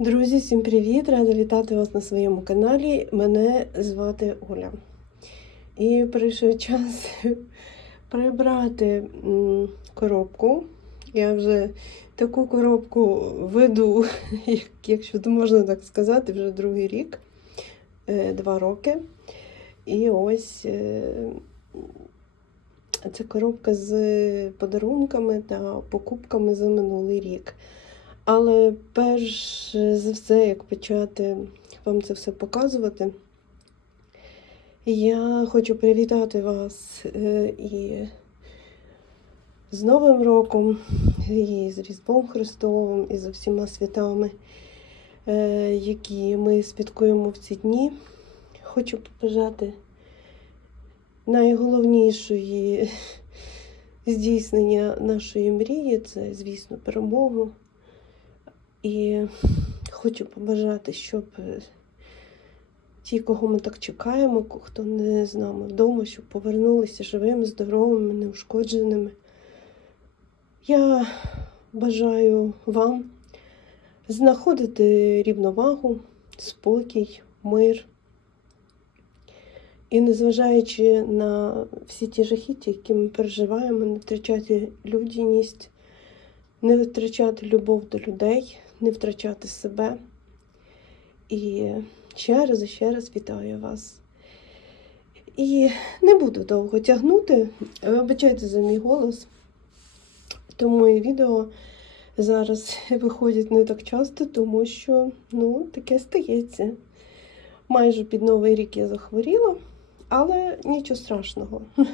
Друзі, всім привіт! Рада вітати вас на своєму каналі. Мене звати Оля. І прийшов час прибрати коробку. Я вже таку коробку веду, якщо можна так сказати, вже другий рік, е, два роки. І ось це коробка з подарунками та покупками за минулий рік. Але перш за все, як почати вам це все показувати, я хочу привітати вас е, і з Новим роком, і з Різдвом Христовим, і з всіма святами, е, які ми святкуємо в ці дні. Хочу побажати найголовнішої здійснення нашої мрії це, звісно, перемогу. І хочу побажати, щоб е, ті, кого ми так чекаємо, хто не з нами вдома, щоб повернулися живими, здоровими, неушкодженими. Я бажаю вам знаходити рівновагу, спокій, мир. І незважаючи на всі ті жахіття, які ми переживаємо, не втрачати людяність, не втрачати любов до людей, не втрачати себе. І ще раз і ще раз вітаю вас. І не буду довго тягнути. Вибачайте за мій голос. Тому і відео зараз виходять не так часто, тому що ну, таке стається. Майже під Новий рік я захворіла, але нічого страшного.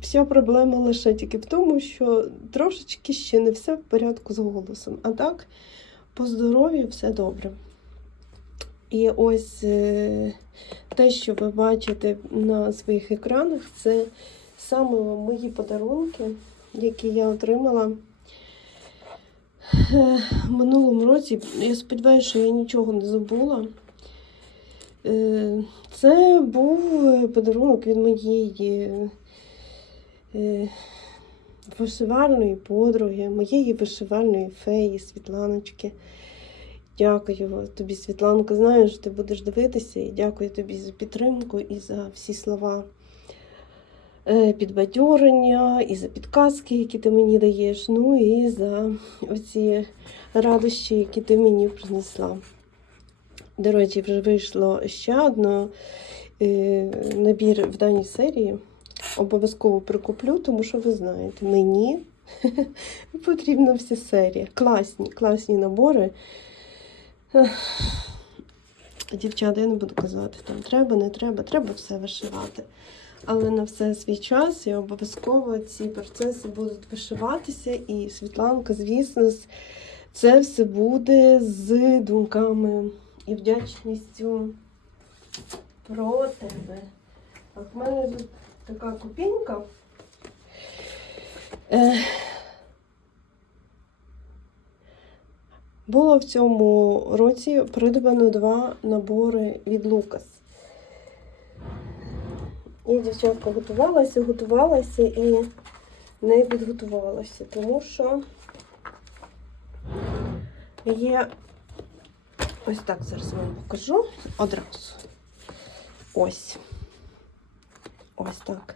Вся проблема лише тільки в тому, що трошечки ще не все в порядку з голосом. А так, по здоров'ю все добре. І ось е, те, що ви бачите на своїх екранах, це саме мої подарунки, які я отримала е, в минулому році. Я сподіваюся, що я нічого не забула. Е, Це був подарунок від моєї вишивальної подруги, моєї вишивальної феї Світланочки. Дякую тобі, Світланка. Знаю, що ти будеш дивитися, і дякую тобі за підтримку і за всі слова е, підбадьорення, і за підказки, які ти мені даєш, ну і за оці радощі, які ти мені принесла. До речі, вже вийшло ще одна е, набір в даній серії. Обов'язково прикуплю, тому що ви знаєте, мені потрібна вся серія. Класні, класні набори. Дівчата, я не буду казати, там треба, не треба, треба все вишивати. Але на все свій час і обов'язково ці процеси будуть вишиватися. І Світланка, звісно, це все буде з думками і вдячністю про тебе. От в мене тут така купінька. Е, Було в цьому році придбано два набори від Лукас. І дівчатка готувалася, готувалася і не підготувалася, тому що є ось так зараз вам покажу одразу. Ось. Ось так.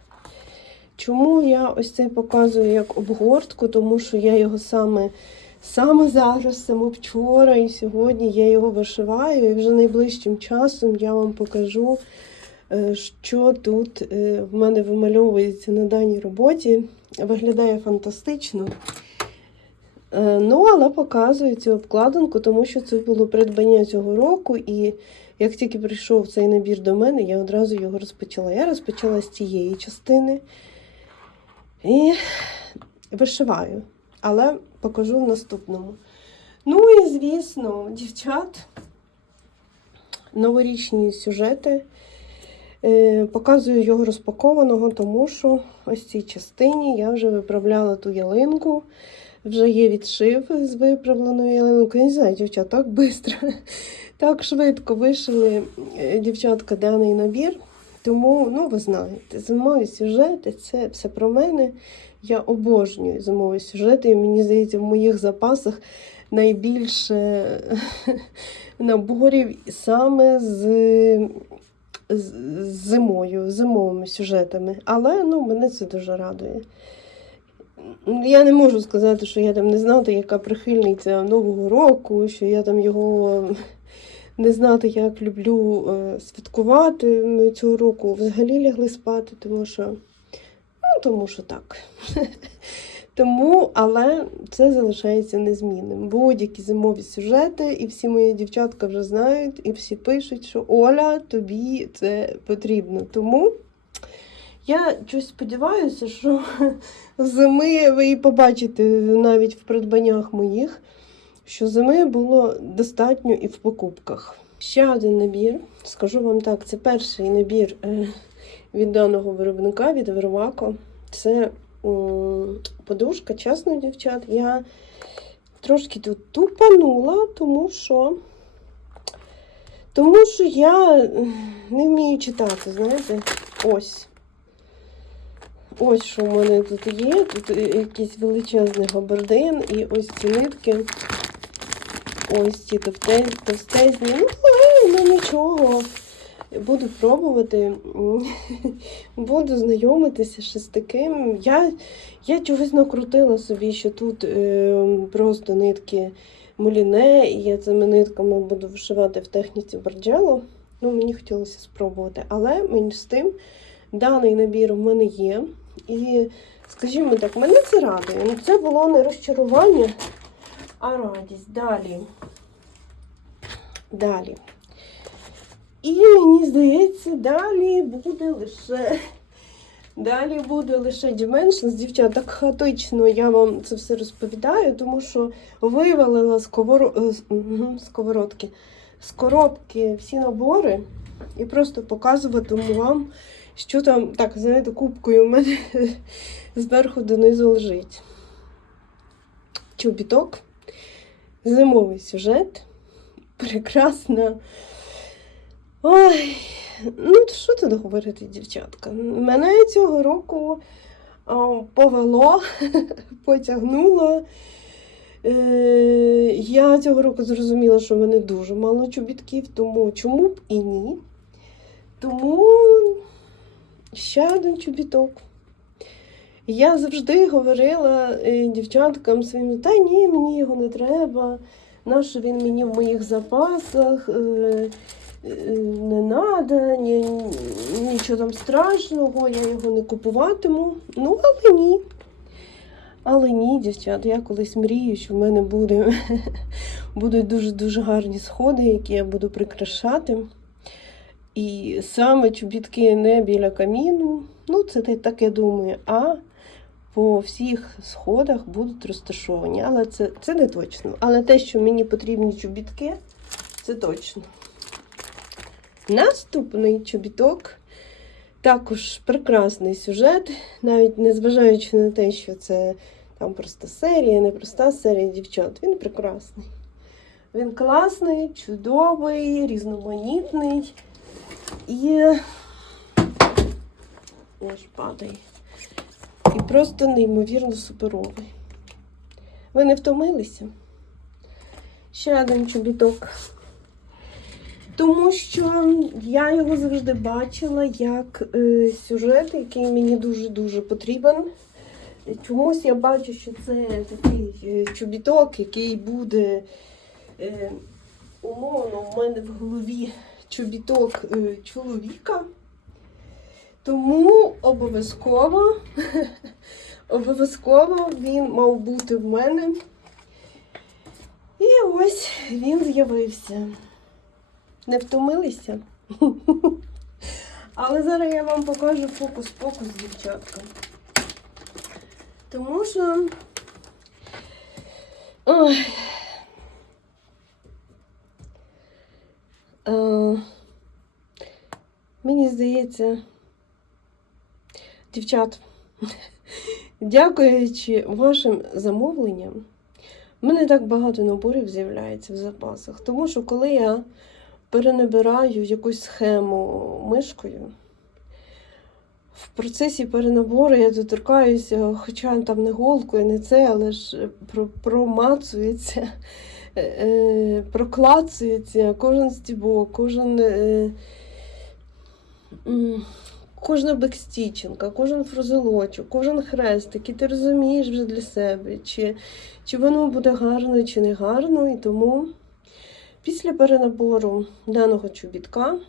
Чому я ось це показую як обгортку? Тому що я його саме, саме зараз, саме вчора і сьогодні я його вишиваю, і вже найближчим часом я вам покажу, е, що тут е, в мене вимальовується на даній роботі. Виглядає фантастично. Е, Ну, але показую цю обкладинку, тому що це було придбання цього року, і як тільки прийшов цей набір до мене, я одразу його розпочала. Я розпочала з цієї частини і вишиваю, але покажу в наступному. Ну і, звісно, дівчат, новорічні сюжети. Е, Показую його розпакованого, тому що ось цій частині я вже виправляла ту ялинку. Вже є відшив з виправленою ялинкою. Я не знаю, дівчат, так швидко, так швидко вишили е, дівчатка даний набір. Тому, ну, ви знаєте, зимові сюжети це все про мене. Я обожнюю зимові сюжети, і мені здається, в моїх запасах найбільше наборів саме з, з зимою, зимовими сюжетами. Але ну, мене це дуже радує. Я не можу сказати, що я там не знати, яка прихильниця Нового року, що я там його не знати, як люблю е, святкувати. Ми цього року взагалі лягли спати, тому що, ну, тому що так. Тому, але це залишається незмінним. Будь-які зимові сюжети, і всі мої дівчатка вже знають, і всі пишуть, що Оля, тобі це потрібно. Тому я щось сподіваюся, що зими ви і побачите навіть в придбаннях моїх, що зими було достатньо і в покупках. Ще один набір, скажу вам так, це перший набір е, від даного виробника від Вермако. Це подушка, чесно, дівчат. Я трошки тут тупанула, тому що. Тому що я не вмію читати, знаєте, ось. Ось що в мене тут є. Тут якийсь величезний габардин і ось ці нитки. Ось ці товстезні. Ну, ну нічого. Буду пробувати. Буду знайомитися ще з таким. Я, я чогось накрутила собі, що тут е, просто нитки муліне, і я цими нитками буду вишивати в техніці барджело. Ну, мені хотілося спробувати. Але менш з тим, даний набір в мене є. І, скажімо так, мене це радує. Ну, Це було не розчарування, а радість. Далі. Далі. І мені здається, далі буде лише. Далі буде лише Dimensions. Дівчата, так хаотично я вам це все розповідаю, тому що вивалила е, з- з коробки всі набори і просто показуватиму вам, що там, так, знаєте, кубкою в мене зверху донизу лежить. Чобіток, зимовий сюжет, прекрасна. Ой, ну що тут говорити, дівчатка? Мене цього року повело, потягнуло. Е, я цього року зрозуміла, що в мене дуже мало чобітків, тому чому б і ні. Тому ще один чобіток. Я завжди говорила е, дівчаткам своїм, та ні, мені його не треба. Нащо він мені в моїх запасах? Е, е, не треба, ні, нічого там страшного, я його не купуватиму. Ну, але ні. Але ні, дівчат, я колись мрію, що в мене буде, будуть дуже-дуже гарні сходи, які я буду прикрашати. І саме чобітки не біля каміну, ну це так я думаю, а по всіх сходах будуть розташовані. Але це, це не точно. Але те, що мені потрібні чобітки, це точно. Наступний чобіток. Також прекрасний сюжет, навіть незважаючи на те, що це там проста серія, не проста серія дівчат. Він прекрасний. Він класний, чудовий, різноманітний і аж падає. І просто неймовірно суперовий. Ви не втомилися? Ще один чобіток. Тому що я його завжди бачила як е, сюжет, який мені дуже-дуже потрібен. Чомусь я бачу, що це такий е, чобіток, який буде е, умовно у мене в голові чобіток е, чоловіка. Тому обов'язково, обов'язково він мав бути в мене. І ось він з'явився. Не втомилися? Але зараз я вам покажу фокус-покус, дівчатка. Тому що. Ой. Е, мені здається, дівчат, дякуючи вашим замовленням, в мене так багато наборів з'являється в запасах. Тому що коли я перенабираю якусь схему мишкою, в процесі перенабору я доторкаюся, хоча там не голкою, не це, але ж промацується, е, е, проклацується кожен стібок, кожен. Кожна бекстіченка, кожен фрузелочок, кожен хрестик, і ти розумієш вже для себе, чи, чи воно буде гарно, чи не гарно. І тому після перенабору даного чобітка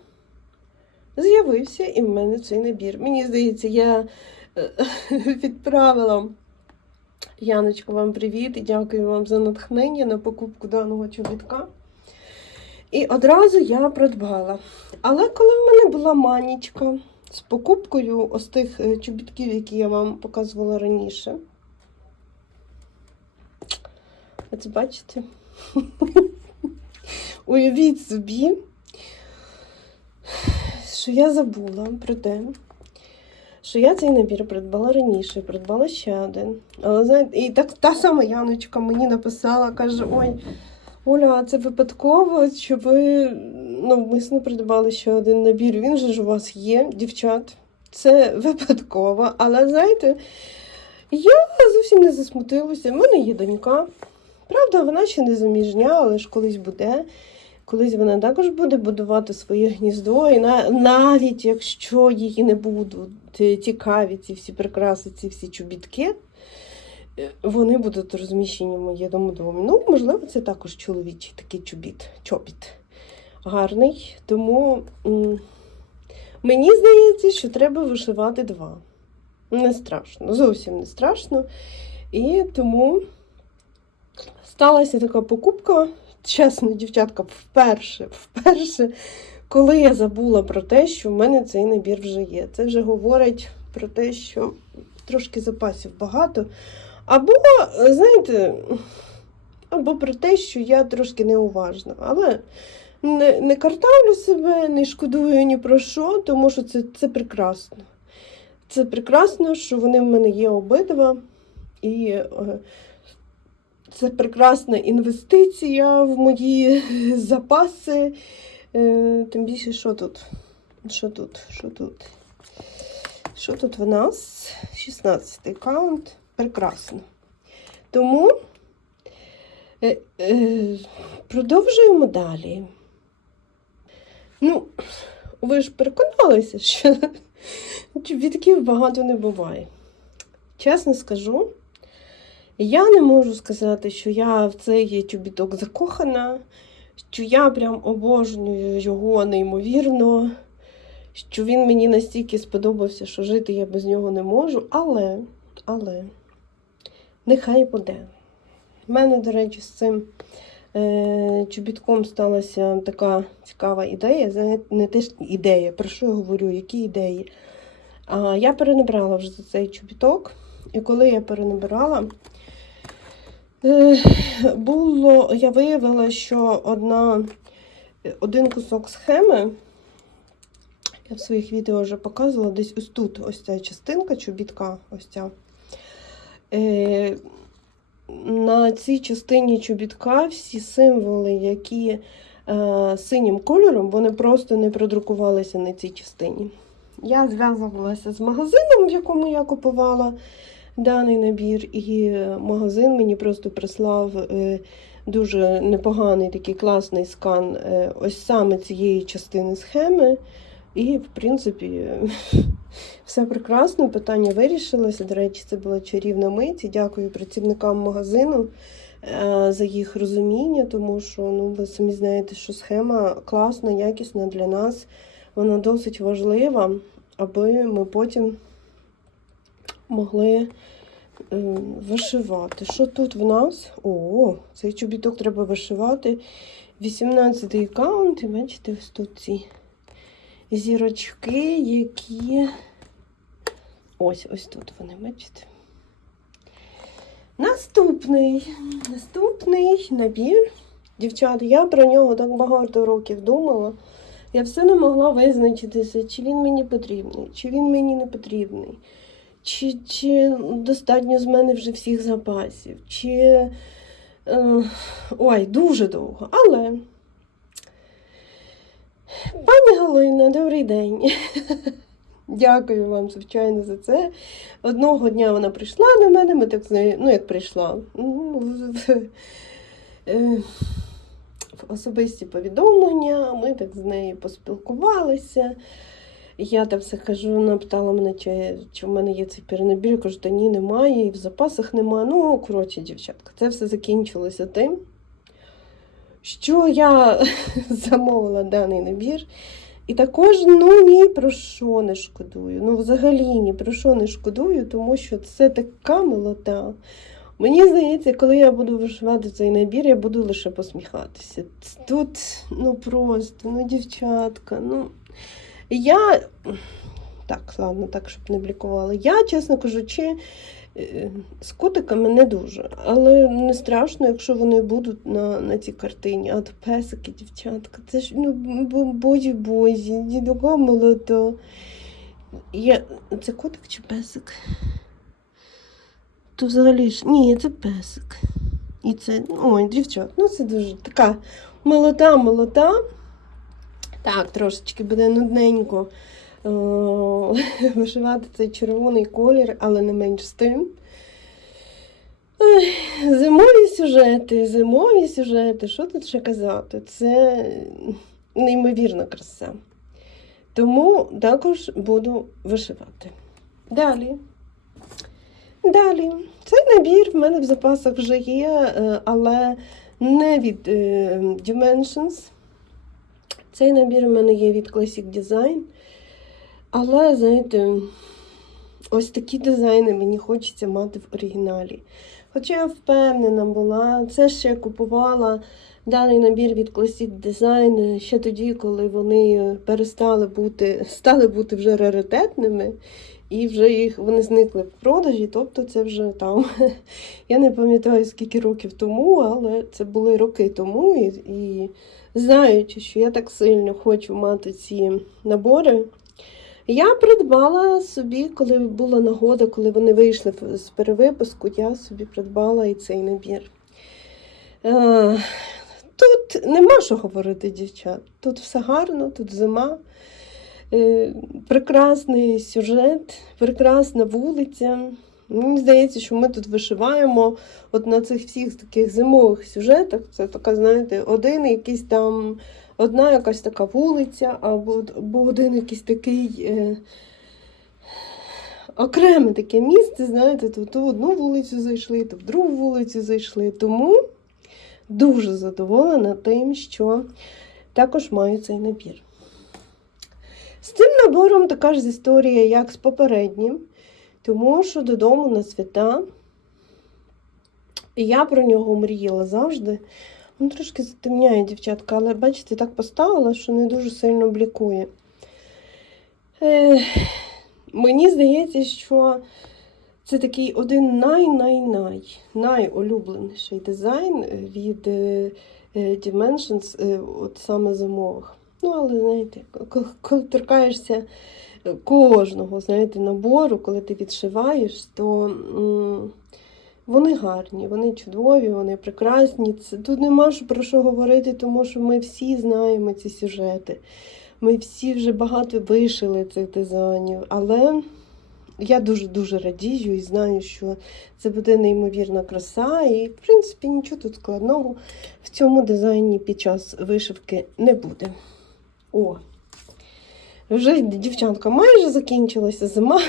з'явився і в мене цей набір. Мені здається, я е, відправила Яночко, вам привіт і дякую вам за натхнення на покупку даного чобітка. І одразу я придбала. Але коли в мене була манічка з покупкою ось тих е, чобітків, які я вам показувала раніше. Ось бачите? Уявіть собі, що я забула про те, що я цей набір придбала раніше, придбала ще один. Але знаєте, і так та сама Яночка мені написала, каже: Ой, Оля, а це випадково, що ви навмисно придбали ще один набір. Він же ж у вас є, дівчат. Це випадково. Але знаєте, я зовсім не засмутилася. У мене є донька. Правда, вона ще не заміжня, але ж колись буде. Колись вона також буде будувати своє гніздо, і на, навіть якщо її не будуть цікаві ці всі прикраси, ці всі чобітки, вони будуть розміщені в моєму домі. Ну, можливо, це також чоловічий такий чобіт, чобіт гарний. Тому мені здається, що треба вишивати два. Не страшно, зовсім не страшно. І тому сталася така покупка. Чесно, дівчатка, вперше, вперше, коли я забула про те, що в мене цей набір вже є. Це вже говорить про те, що трошки запасів багато. Або, знаєте, або про те, що я трошки неуважна. Але не, не картавлю себе, не шкодую ні про що, тому що це, це прекрасно. Це прекрасно, що вони в мене є обидва. І е, це прекрасна інвестиція в мої запаси. Е, Тим більше, що тут? Що тут? Що тут? Що тут в нас? 16 каунт. Прекрасно. Тому е, е, продовжуємо далі. Ну, ви ж переконалися, що чобітків багато не буває. Чесно скажу, я не можу сказати, що я в цей чобіток закохана, що я прям обожнюю його неймовірно, що він мені настільки сподобався, що жити я без нього не можу. Але, але, нехай буде. У мене, до речі, з цим е, чобітком сталася така цікава ідея. Не те ж ідея, про що я говорю, які ідеї. А, я перенабрала вже за цей чобіток, і коли я перенабирала, Е, Було, я виявила, що одна, один кусок схеми, я в своїх відео вже показувала, десь ось тут, ось ця частинка, чобітка, ось ця. Е, на цій частині чобітка всі символи, які е, синім кольором, вони просто не продрукувалися на цій частині. Я зв'язувалася з магазином, в якому я купувала даний набір, і магазин мені просто прислав е, дуже непоганий такий класний скан ось саме цієї частини схеми. І, в принципі, все прекрасно, питання вирішилося. До речі, це була чарівна мить. І Дякую працівникам магазину е, за їх розуміння, тому що ну, ви самі знаєте, що схема класна, якісна для нас. Вона досить важлива, аби ми потім могли е, вишивати. Що тут в нас? О, цей чобіток треба вишивати. 18-й каунт, і бачите, ось тут ці зірочки, які. Ось ось тут вони, бачите. Наступний, наступний набір. Дівчата, я про нього так багато років думала. Я все не могла визначитися, чи він мені потрібний, чи він мені не потрібний, чи, чи достатньо з мене вже всіх запасів, чи. Е, ой, дуже довго. Але. Пані Галина, добрий день. Дякую вам, звичайно, за це. Одного дня вона прийшла до мене, ми так ну як прийшла, ну, е, особисті повідомлення, ми так з нею поспілкувалися. Я там все кажу, вона питала мене, чи, чи в мене є цей перенабір. Я кажу, та ні, немає, і в запасах немає. Ну, коротше, дівчатка, це все закінчилося тим, що я замовила даний набір. І також ну ні про що не шкодую. Ну, взагалі ні про що не шкодую, тому що це така милота. Мені здається, коли я буду вишивати цей набір, я буду лише посміхатися. Тут, ну просто, ну, дівчатка, ну. Я. Так, ладно, так, щоб не блікували. Я, чесно кажучи, з котиками не дуже. Але не страшно, якщо вони будуть на, на цій картині. То песики, дівчатка, це ж ну, бо- бозі бозі, дідуга молода. Я... Це котик чи песик? То взагалі ж. Ні, це песик. І це. Ой, дівчат, ну це дуже така молода, молода. Так, трошечки буде нудненько е, вишивати цей червоний колір, але не менш з тим. Зимові сюжети, зимові сюжети, що тут ще казати? Це неймовірна краса. Тому також буду вишивати. Далі. Далі. Цей набір в мене в запасах вже є, е, але не від е, Dimensions. Цей набір у мене є від Classic Design. Але, знаєте, ось такі дизайни мені хочеться мати в оригіналі. Хоча я впевнена була, це ще я купувала даний набір від Classic Design ще тоді, коли вони перестали бути, стали бути вже раритетними, і вже їх вони зникли в продажі. Тобто це вже там. Я не пам'ятаю скільки років тому, але це були роки тому. І, і знаючи, що я так сильно хочу мати ці набори. Я придбала собі, коли була нагода, коли вони вийшли з перевипуску, я собі придбала і цей набір. Е, Тут нема що говорити, дівчат. Тут все гарно, тут зима, е, прекрасний сюжет, прекрасна вулиця. Мені здається, що ми тут вишиваємо от на цих всіх таких зимових сюжетах. Це така, знаєте, один якийсь там, одна якась така вулиця, або, або один якийсь такий. Е, Окреме таке місце, знаєте, то, то в одну вулицю зайшли, то в другу вулицю зайшли. Тому дуже задоволена тим, що також маю цей набір. З цим набором така ж історія, як з попереднім, тому що додому на свята. І я про нього мріяла завжди. Ну, трошки затемняє, дівчатка, але бачите, так поставила, що не дуже сильно блікує. Е, мені здається, що це такий один най-най-най, найулюбленіший дизайн від е, е, Dimensions, е, от саме зимових. Ну, але знаєте, коли, торкаєшся кожного знаєте, набору, коли ти відшиваєш, то вони гарні, вони чудові, вони прекрасні. Це, тут нема про що говорити, тому що ми всі знаємо ці сюжети. Ми всі вже багато вишили цих дизайнів, але я дуже-дуже радію і знаю, що це буде неймовірна краса. І, в принципі, нічого тут складного в цьому дизайні під час вишивки не буде. О! Вже, дівчатка, майже закінчилася зима.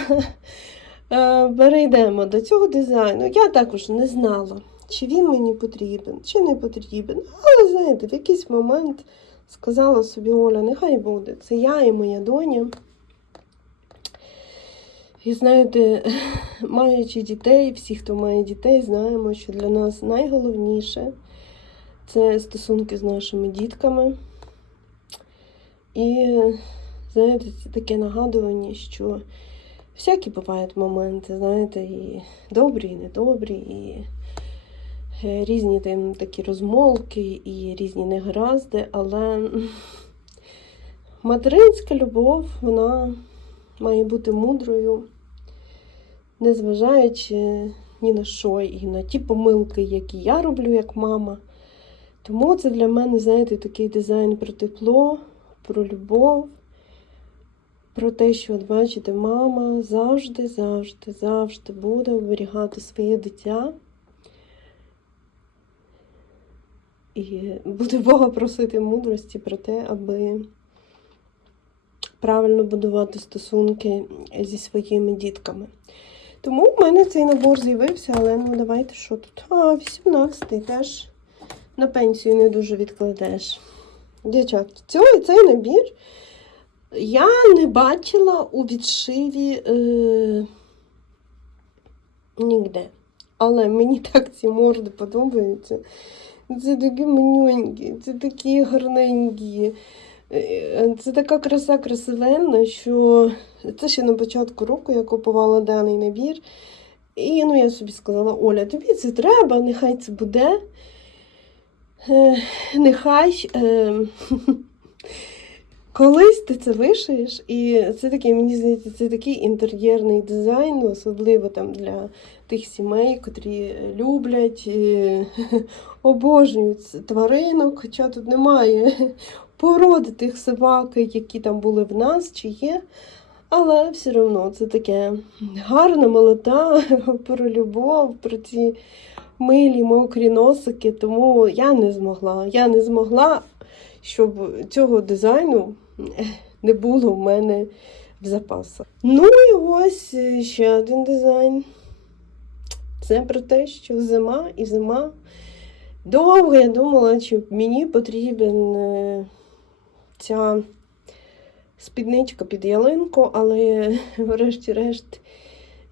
Е, Перейдемо до цього дизайну. Я також не знала, чи він мені потрібен, чи не потрібен. Але, знаєте, в якийсь момент сказала собі Оля, нехай буде. Це я і моя доня. І знаєте, маючи дітей, всі, хто має дітей, знаємо, що для нас найголовніше це стосунки з нашими дітками. І, знаєте, це таке нагадування, що всякі бувають моменти, знаєте, і добрі, і недобрі, і е, різні там такі розмолки, і різні негаразди, але материнська любов, вона має бути мудрою, незважаючи ні на що, і на ті помилки, які я роблю як мама. Тому це для мене, знаєте, такий дизайн про тепло, про любов. Про те, що, от бачите, мама завжди, завжди, завжди буде оберігати своє дитя. І буде Бога просити мудрості про те, аби правильно будувати стосунки зі своїми дітками. Тому в мене цей набор з'явився, але ну давайте що тут? А, 18-й теж на пенсію не дуже відкладеш. Дівчат, цей, набір я не бачила у відшиві е, ніде. Але мені так ці морди подобаються. Це такі манюнькі, це такі гарненькі. Е, Це така краса красивенна, що це ще на початку року я купувала даний набір. І ну, я собі сказала, Оля, тобі це треба, нехай це буде. Е, Нехай. Е, Колись ти це вишиєш, і це такий, мені здається, це такий інтер'єрний дизайн, особливо там для тих сімей, котрі люблять, і, обожнюють тваринок, хоча тут немає породи тих собак, які там були в нас чи є. Але все одно це таке гарна молода про любов, про ці милі мокрі носики. Тому я не змогла. Я не змогла, щоб цього дизайну не було в мене в запасах. Ну і ось ще один дизайн. Це про те, що зима і зима. Довго я думала, чи мені потрібен е, ця спідничка під ялинку, але врешті-решт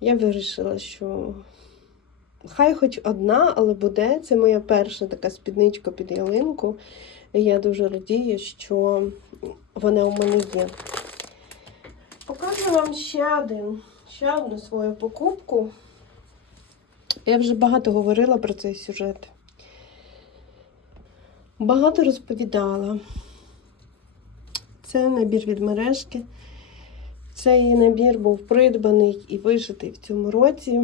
я вирішила, що хай хоч одна, але буде. Це моя перша така спідничка під ялинку. І я дуже радію, що вона у мене є. Покажу вам ще один, ще одну свою покупку. Я вже багато говорила про цей сюжет. Багато розповідала. Це набір від мережки. Цей набір був придбаний і вишитий в цьому році.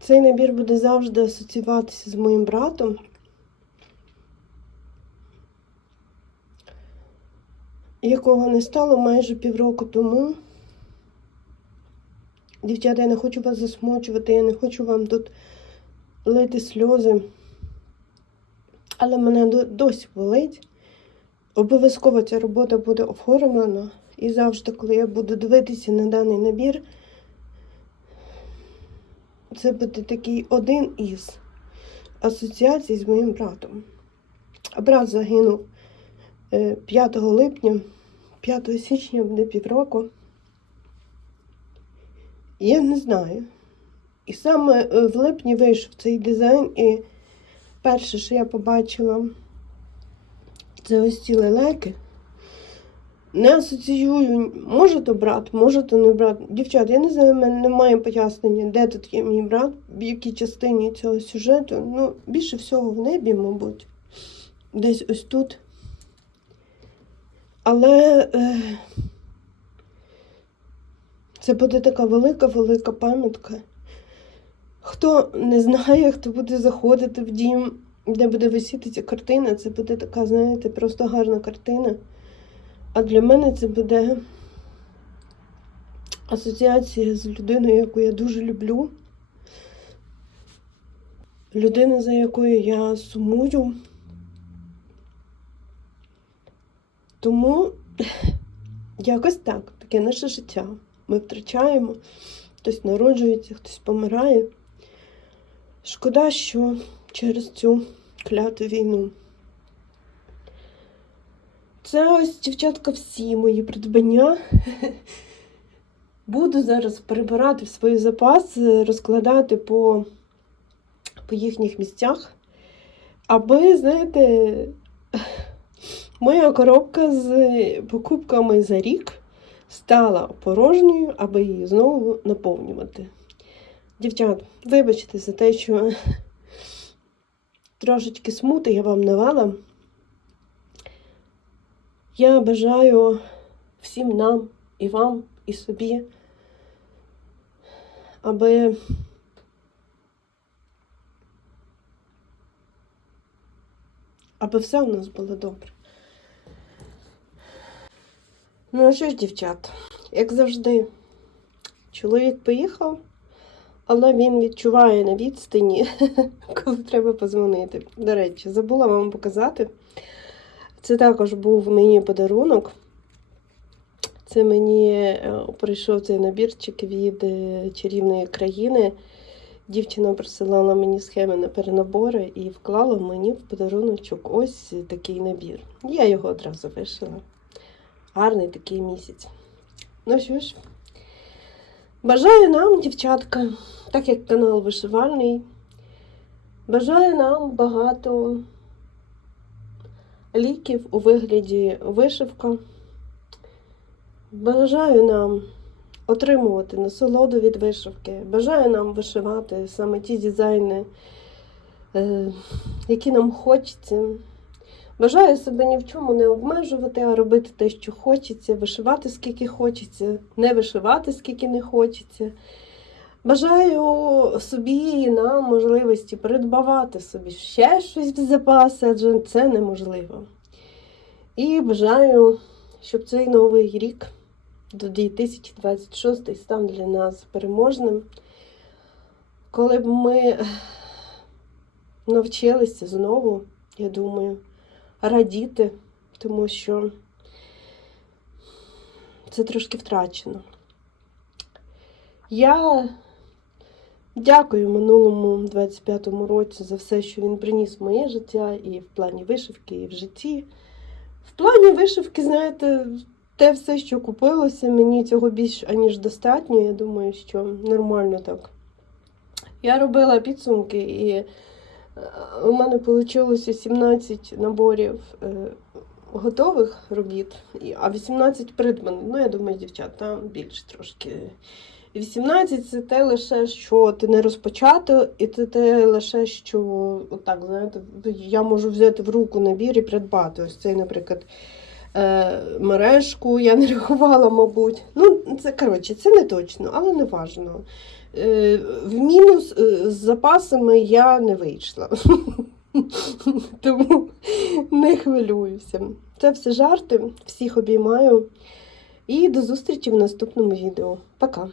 Цей набір буде завжди асоціюватися з моїм братом. Якого не стало майже півроку тому. Дівчата, я не хочу вас засмучувати, я не хочу вам тут лити сльози. Але мене досі болить. Обов'язково ця робота буде оформлена. І завжди, коли я буду дивитися на даний набір, це буде такий один із асоціацій з моїм братом. А брат загинув 5 липня, 5 січня буде півроку. Я не знаю. І саме е, в липні вийшов цей дизайн, і перше, що я побачила, це ось ці лелеки. Не асоціюю, може то брат, може то не брат. Дівчат, я не знаю, в мене немає пояснення, де тут є мій брат, в якій частині цього сюжету. Ну, більше всього в небі, мабуть. Десь ось тут. Але е, це буде така велика-велика пам'ятка. Хто не знає, хто буде заходити в дім, де буде висіти ця картина, це буде така, знаєте, просто гарна картина. А для мене це буде асоціація з людиною, яку я дуже люблю. Людина, за якою я сумую. Тому якось так, таке наше життя. Ми втрачаємо, хтось народжується, хтось помирає. Шкода, що через цю кляту війну. Це ось, дівчатка, всі мої придбання. Буду зараз перебирати в свої запаси, розкладати по, по їхніх місцях, аби, знаєте, моя коробка з покупками за рік стала порожньою, аби її знову наповнювати. Дівчат, вибачте за те, що трошечки смути я вам навела. Я бажаю всім нам, і вам, і собі, аби аби все у нас було добре. Ну що ж, дівчат, як завжди, чоловік поїхав, але він відчуває на відстані, коли треба позвонити. До речі, забула вам показати. Це також був мені подарунок. Це мені е, прийшов цей набірчик від е, чарівної країни. Дівчина присилала мені схеми на перенабори і вклала мені в подаруночок ось такий набір. Я його одразу вишила. Гарний такий місяць. Ну що ж, бажаю нам, дівчатка, так як канал вишивальний, бажаю нам багато ліків у вигляді вишивка. Бажаю нам отримувати насолоду від вишивки. Бажаю нам вишивати саме ті дизайни, е, які нам хочеться. Бажаю себе ні в чому не обмежувати, а робити те, що хочеться, вишивати скільки хочеться, не вишивати скільки не хочеться. Бажаю собі і нам можливості придбавати собі ще щось в запаси, адже це неможливо. І бажаю, щоб цей новий рік до 2026 став для нас переможним, коли б ми навчилися знову, я думаю, радіти, тому що це трошки втрачено. Я дякую минулому 25-му році за все, що він приніс в моє життя, і в плані вишивки, і в житті. В плані вишивки, знаєте, те все, що купилося, мені цього більш аніж достатньо. Я думаю, що нормально так. Я робила підсумки, і у мене вийшло 17 наборів е, готових робіт, а 18 придбаних. Ну, я думаю, дівчат, там більше трошки. 18 це те лише, що ти не розпочато, і це те лише, що отак, знаєте, я можу взяти в руку набір і придбати. Ось цей, наприклад, е, мережку я не рахувала, мабуть. Ну, це коротше, це не точно, але не важно. Е, в мінус е, з запасами я не вийшла. Тому не хвилююся. Це все жарти. Всіх обіймаю. І до зустрічі в наступному відео. Пока!